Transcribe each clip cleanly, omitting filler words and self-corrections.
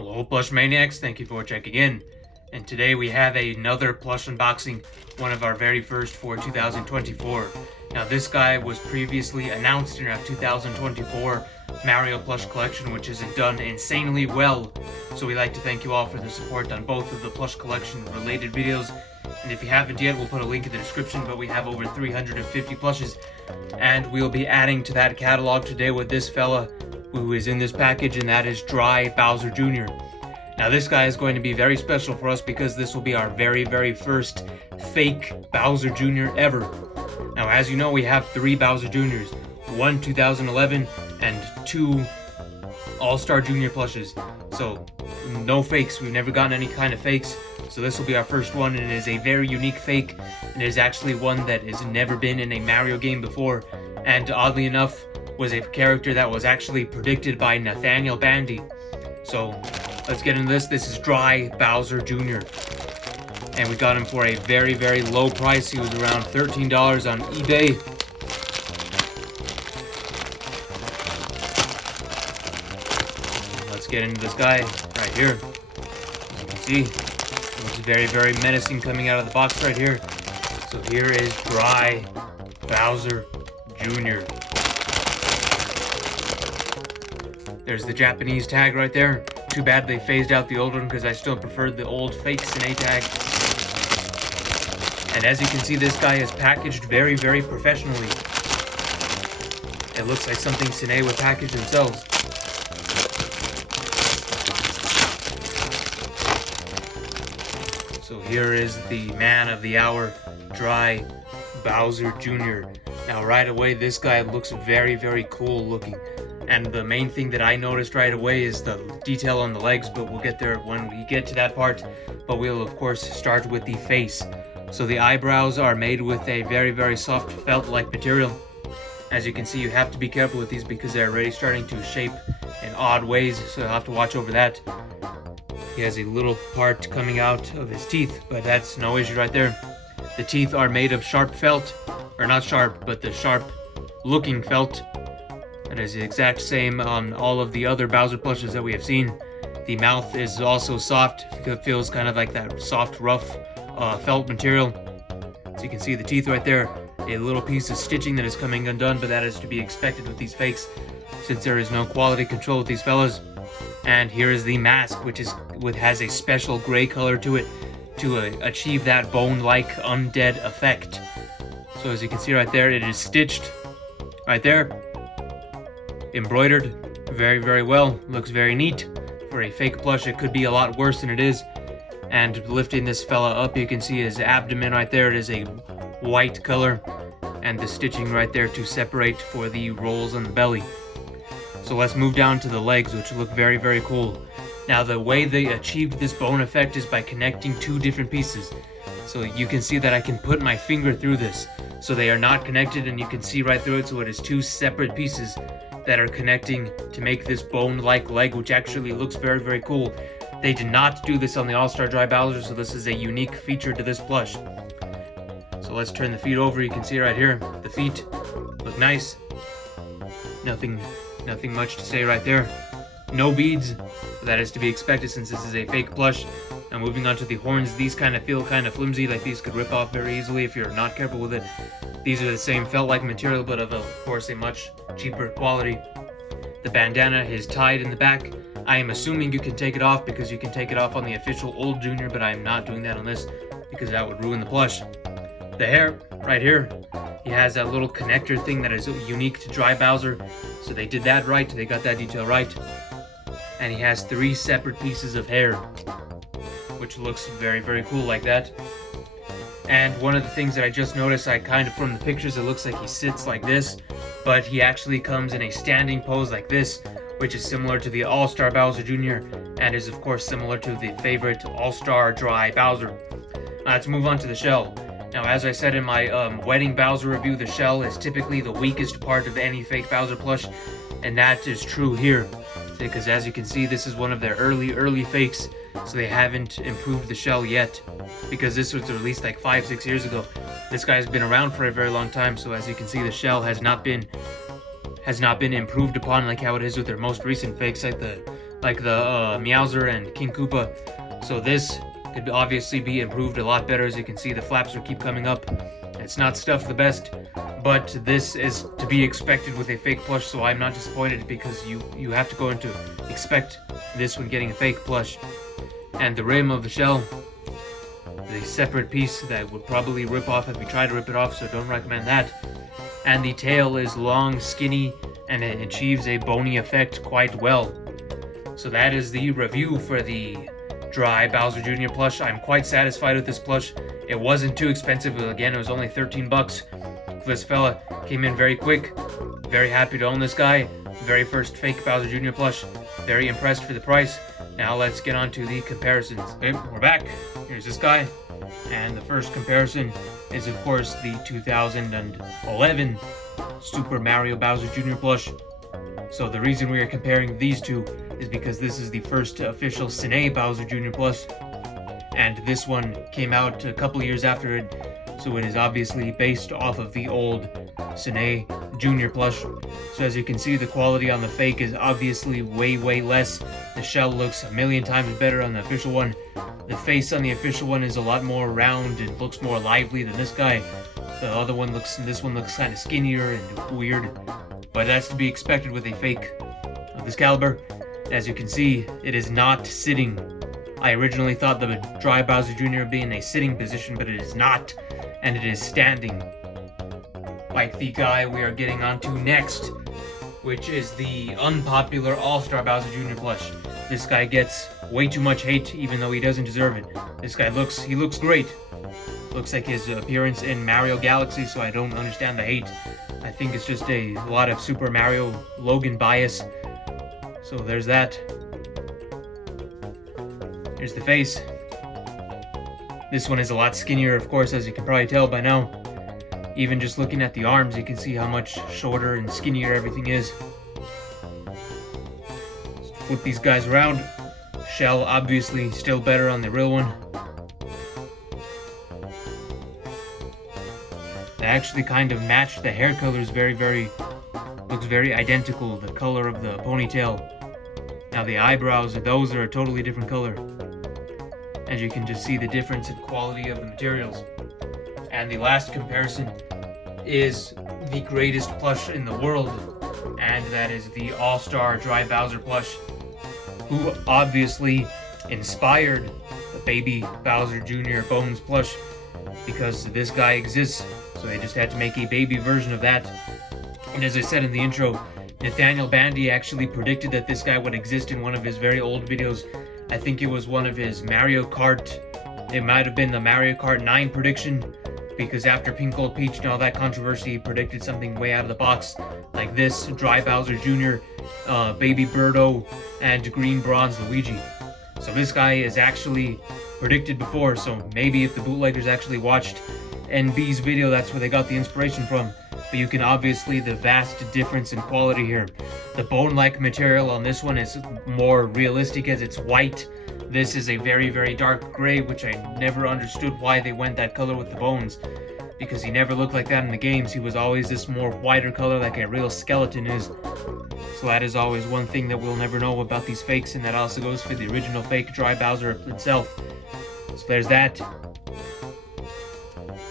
Hello Plush Maniacs, thank you for checking in. And today we have another plush unboxing, one of our very first for 2024. Now this guy was previously announced in our 2024 Mario plush collection, which has done insanely well. So we'd like to thank you all for the support on both of the plush collection related videos. And if you haven't yet, we'll put a link in the description, but we have over 350 plushes. And we'll be adding to that catalog today with this fella who is in this package, and that is Dry Bowser Jr. Now this guy is going to be very special for us because this will be our very first fake Bowser Jr. ever. Now as you know, we have 3 Bowser Jr.'s, 1 2011 and 2 All-Star Jr. plushes. So no fakes, we've never gotten any kind of fakes. So this will be our first one, and it is a very unique fake. It is actually one that has never been in a Mario game before, and oddly enough was a character that was actually predicted by Nathaniel Bandy. So let's get into this. This is Dry Bowser Jr. And we got him for a very low price. He was around $13 on eBay. Let's get into this guy right here. As you can see, looks very menacing coming out of the box right here. So here is Dry Bowser Jr. There's the Japanese tag right there. Too bad they phased out the old one because I still preferred the old fake Sine tag. And as you can see, this guy is packaged very professionally. It looks like something Sine would package themselves. So here is the man of the hour, Dry Bowser Jr. Now right away, this guy looks very cool looking. And the main thing that I noticed right away is the detail on the legs, but we'll get there when we get to that part. But we'll of course start with the face. So the eyebrows are made with a very soft felt-like material. As you can see, you have to be careful with these because they're already starting to shape in odd ways, so you'll have to watch over that. He has a little part coming out of his teeth, but that's no issue right there. The teeth are made of sharp felt, or not sharp, but the sharp looking felt. It is the exact same on all of the other Bowser plushes that we have seen. The mouth is also soft. It feels kind of like that soft, rough felt material. So you can see the teeth right there. A little piece of stitching that is coming undone, but that is to be expected with these fakes since there is no quality control with these fellas. And here is the mask, which has a special gray color to it to achieve that bone-like undead effect. So as you can see right there, it is stitched right there. Embroidered very well. Looks very neat. For a fake plush, it could be a lot worse than it is. And lifting this fella up, you can see his abdomen right there. It is a white color, and the stitching right there to separate for the rolls on the belly. So let's move down to the legs, which look very cool. Now the way they achieved this bone effect is by connecting 2 different pieces. So you can see that I can put my finger through this. So they are not connected, and you can see right through it. So it is 2 separate pieces that are connecting to make this bone-like leg, which actually looks very cool. They did not do this on the All-Star Dry Bowser, so this is a unique feature to this plush. So let's turn the feet over. You can see right here, the feet look nice. Nothing much to say right there. No beads, but that is to be expected since this is a fake plush. Now moving on to the horns, these kind of feel kind of flimsy, like these could rip off very easily if you're not careful with it. These are the same felt-like material, but of course a much cheaper quality. The bandana is tied in the back. I am assuming you can take it off because you can take it off on the official old Junior, but I am not doing that on this because that would ruin the plush. The hair, right here, he has that little connector thing that is unique to Dry Bowser, so they did that right, they got that detail right. And he has 3 separate pieces of hair, which looks very cool like that. And one of the things that I just noticed, from the pictures, it looks like he sits like this, but he actually comes in a standing pose like this, which is similar to the All-Star Bowser Jr. and is of course similar to the favorite All-Star Dry Bowser. Let's move on to the shell. Now as I said in my Wedding Bowser review, the shell is typically the weakest part of any fake Bowser plush, and that is true here. Because as you can see, this is one of their early fakes, so they haven't improved the shell yet, because this was released like 5-6 years ago. This guy's been around for a very long time, so as you can see, the shell has not been improved upon like how it is with their most recent fakes, like the like the Meowser and King Koopa. So this could obviously be improved a lot better. As you can see, the flaps will keep coming up. It's not stuffed the best, but this is to be expected with a fake plush, so I'm not disappointed, because you have to go into expect this when getting a fake plush. And the rim of the shell is a separate piece that would probably rip off if we try to rip it off, so don't recommend that. And the tail is long, skinny, and it achieves a bony effect quite well. So that is the review for the dry Bowser Jr. plush. I'm quite satisfied with this plush. It wasn't too expensive. Again, it was only 13 bucks. This fella came in very quick. Very happy to own this guy. Very first fake Bowser Jr. plush. Very impressed for the price. Now let's get on to the comparisons. Okay, we're back. Here's this guy. And the first comparison is, of course, the 2011 Super Mario Bowser Jr. plush. So the reason we are comparing these two is because this is the first official Cine Bowser Jr. plush, and this one came out a couple years after it, so it is obviously based off of the old Cine Jr. plush. So as you can see, the quality on the fake is obviously way less. The shell looks a million times better on the official one. The face on the official one is a lot more round and looks more lively than this guy. This one looks kind of skinnier and weird, but that's to be expected with a fake of this caliber. As you can see, it is not sitting. I originally thought the dry Bowser Jr. would be in a sitting position, but it is not, and it is standing. Like the guy we are getting onto next, which is the unpopular All-Star Bowser Jr. plush. This guy gets way too much hate, even though he doesn't deserve it. This guy looks great. Looks like his appearance in Mario Galaxy, so I don't understand the hate. I think it's just a lot of Super Mario Logan bias. So there's that. Here's the face. This one is a lot skinnier, of course, as you can probably tell by now. Even just looking at the arms, you can see how much shorter and skinnier everything is. Let's flip these guys around. Shell, obviously, still better on the real one. They actually kind of match. The hair color is looks very identical. The color of the ponytail. Now the eyebrows, those are a totally different color. As you can just see the difference in quality of the materials. And the last comparison is the greatest plush in the world, and that is the All-Star Dry Bowser plush, who obviously inspired the baby Bowser Jr. Bones plush, because this guy exists, so they just had to make a baby version of that. And as I said in the intro, Nathaniel Bandy actually predicted that this guy would exist in one of his very old videos. I think it was one of his Mario Kart, it might have been the Mario Kart 9 prediction, because after Pink Gold Peach and all that controversy, he predicted something way out of the box, like this, Dry Bowser Jr., Baby Birdo, and Green Bronze Luigi. So this guy is actually predicted before, so maybe if the bootleggers actually watched NB's video, that's where they got the inspiration from. But you can obviously the vast difference in quality here. The bone-like material on this one is more realistic as it's white. This is a very dark gray, which I never understood why they went that color with the bones, because he never looked like that in the games. He was always this more whiter color like a real skeleton is. So that is always one thing that we'll never know about these fakes, and that also goes for the original fake Dry Bowser itself. So there's that.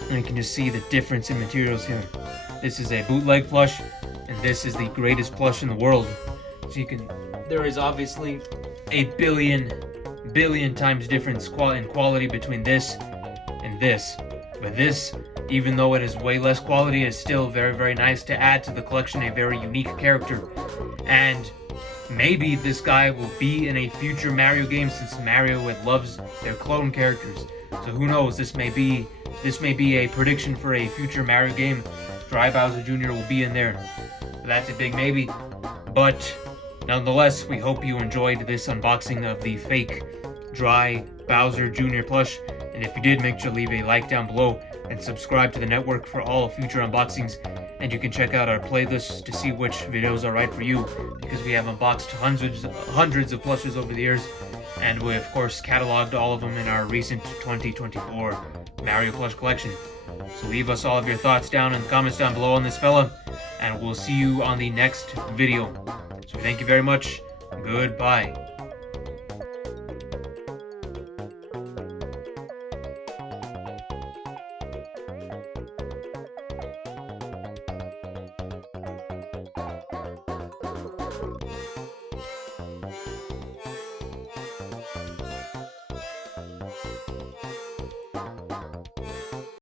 And you can just see the difference in materials here. This is a bootleg plush, and this is the greatest plush in the world. So there is obviously a billion times difference in quality between this and this. But this, even though it is way less quality, is still very nice to add to the collection, a very unique character. And maybe this guy will be in a future Mario game, since Mario loves their clone characters. So who knows, this may be a prediction for a future Mario game. Dry Bowser Jr. will be in there. That's a big maybe. But nonetheless, we hope you enjoyed this unboxing of the fake Dry Bowser Jr. plush. And if you did, make sure to leave a like down below and subscribe to the network for all future unboxings. And you can check out our playlist to see which videos are right for you, because we have unboxed hundreds of plushes over the years. And we, of course, cataloged all of them in our recent 2024 Mario plush collection. So leave us all of your thoughts down in the comments down below on this fella, and we'll see you on the next video. So thank you very much. Goodbye.